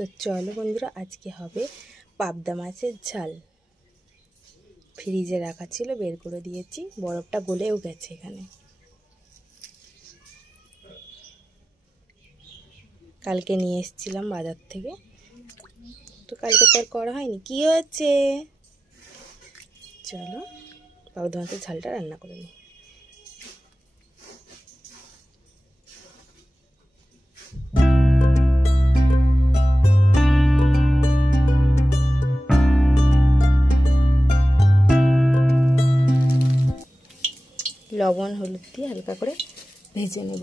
তো চলো বন্ধুরা, আজকে হবে পাবদা মাছের ঝাল। ফ্রিজে রাখা ছিল, বের করে দিয়েছি, বরফটা গলেও গেছে। এখানে কালকে নিয়ে এসেছিলাম বাজার থেকে, তো কালকে তো আর করা হয়নি। কি হয়েছে? চলো পাবদা মাছের ঝালটা রান্না করে নিই। লবণ হলুদ দিয়ে হালকা করে ভেজে নেব।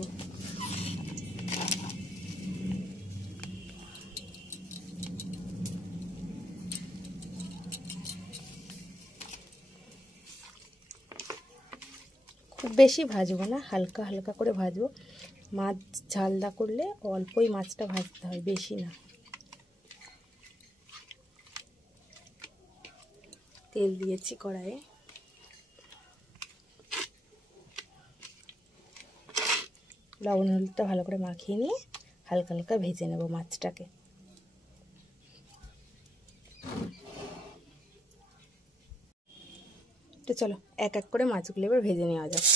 খুব বেশি ভাজবো না, হালকা হালকা করে ভাজবো। মাছ ঝালদা করলে অল্পই মাছটা ভাজতে হয়, বেশি না। তেল দিয়েছি কড়াইয়ে, লবণ হলুদটা ভালো করে মাখিয়ে নিয়ে হালকা হালকা ভেজে নেব মাছটাকে। তো চলো এক এক করে মাছগুলো এবার ভেজে নেওয়া যাক।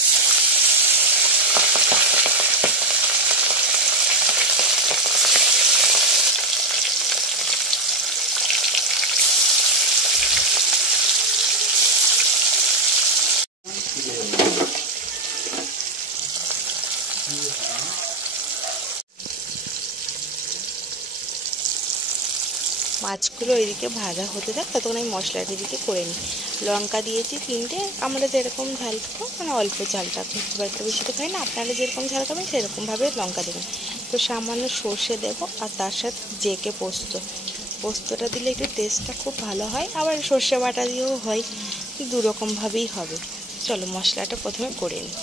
মাছগুলো এদিকে ভাজা হতে থাক, ততক্ষণ আমি মশলাটা এদিকে করে নিই। লঙ্কা দিয়েছি 3টে, আমরা যেরকম ঝাল খাবো, মানে অল্প ঝালটা, খুব একটা বেশি তো খাই না। আপনারা যেরকম ঝাল খাবেন সেরকমভাবে লঙ্কা দেবেন। তো সামান্য সর্ষে দেবো, আর তার সাথে জেকে পোস্তটা দিলে একটু টেস্টটা খুব ভালো হয়। আবার সর্ষে বাটা দিয়েও হয়, দুরকমভাবেই হবে। চলো মশলাটা প্রথমে করে নিই।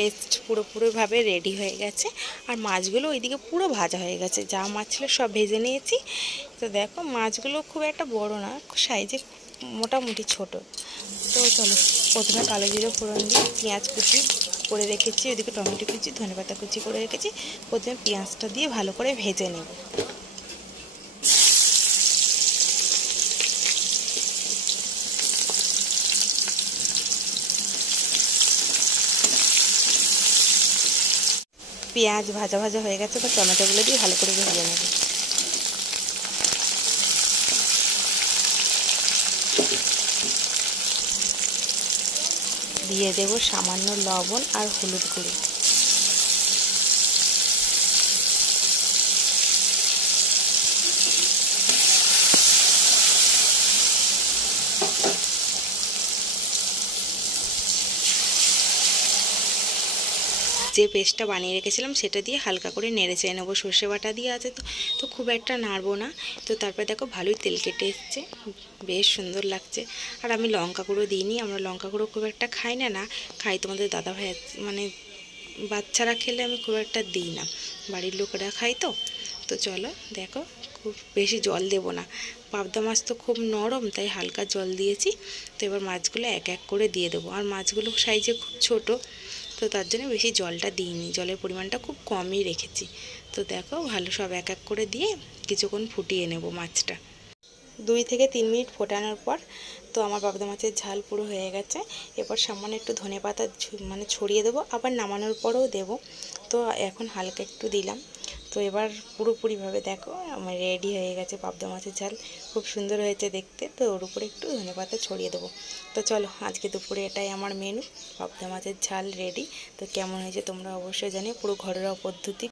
পেস্ট পুরোপুরিভাবে রেডি হয়ে গেছে, আর মাছগুলো ওইদিকে পুরো ভাজা হয়ে গেছে। যা মাছ ছিল সব ভেজে নিয়েছি। তো দেখো মাছগুলো খুব একটা বড় না, সাইজে মোটামুটি ছোট। তো চলো প্রথমে কালো জিরে ফোড়ন দিয়ে পেঁয়াজ কুচি করে রেখেছি, ওইদিকে টমেটো কুচি, ধনেপাতা কুচি করে রেখেছি। প্রথমে পেঁয়াজটা দিয়ে ভালো করে ভেজে নেব। পেঁয়াজ ভাজা ভাজা হয়ে গেছে, তো টমেটোগুলো দিয়ে ভালো করে ভেজে নেব। দিয়ে দেব সামান্য লবণ আর হলুদ গুঁড়ো। যে পেস্টটা বানিয়ে রেখেছিলাম সেটা দিয়ে হালকা করে নেড়ে চেড়ে নেবো। সর্ষে বাটা দিয়ে আছে তো খুব একটা নাড়বো না। তো তারপরে দেখো ভালোই তেল কেটে এসছে, বেশ সুন্দর লাগছে। আর আমি লঙ্কা গুঁড়ো দিইনি, আমরা লঙ্কা গুঁড়ো খুব একটা খাই না খাই তোমাদের দাদা ভাই, মানে বাচ্চারা খেলে আমি খুব একটা দিই না, বাড়ির লোকেরা খাই। তো চলো দেখো, খুব বেশি জল দেবো না, পাবদা মাছ তো খুব নরম, তাই হালকা জল দিয়েছি। তো এবার মাছগুলো এক এক করে দিয়ে দেবো, আর মাছগুলো সাইজে খুব ছোট, তো তার জন্য বেশি জলটা দিইনি, জলের পরিমাণটা খুব কমই রেখেছি। তো দেখো ভালো সব এক এক করে দিয়ে কিছুক্ষণ ফুটিয়ে নেব মাছটা। 2 থেকে 3 মিনিট ফোটানোর পর তো আমার পাবদা মাছের ঝাল পুরো হয়ে গেছে। এরপর সামান্য একটু ধনেপাতা মানে ছড়িয়ে দেবো, আবার নামানোর পরেও দেবো। তো এখন হালকা একটু দিলাম। তো এবার পুরোপুরিভাবে দেখো আমার রেডি হয়ে গেছে পাবদা মাছের ঝাল, খুব সুন্দর হয়েছে দেখতে। তো ওর উপরে একটু ধনেপাতা ছড়িয়ে দেবো। তো চলো আজকে দুপুরে এটাই আমার মেনু, পাবদা মাছের ঝাল রেডি। তো কেমন হয়েছে তোমরা অবশ্যই জানিও, পুরো ঘরোয়া পদ্ধতি,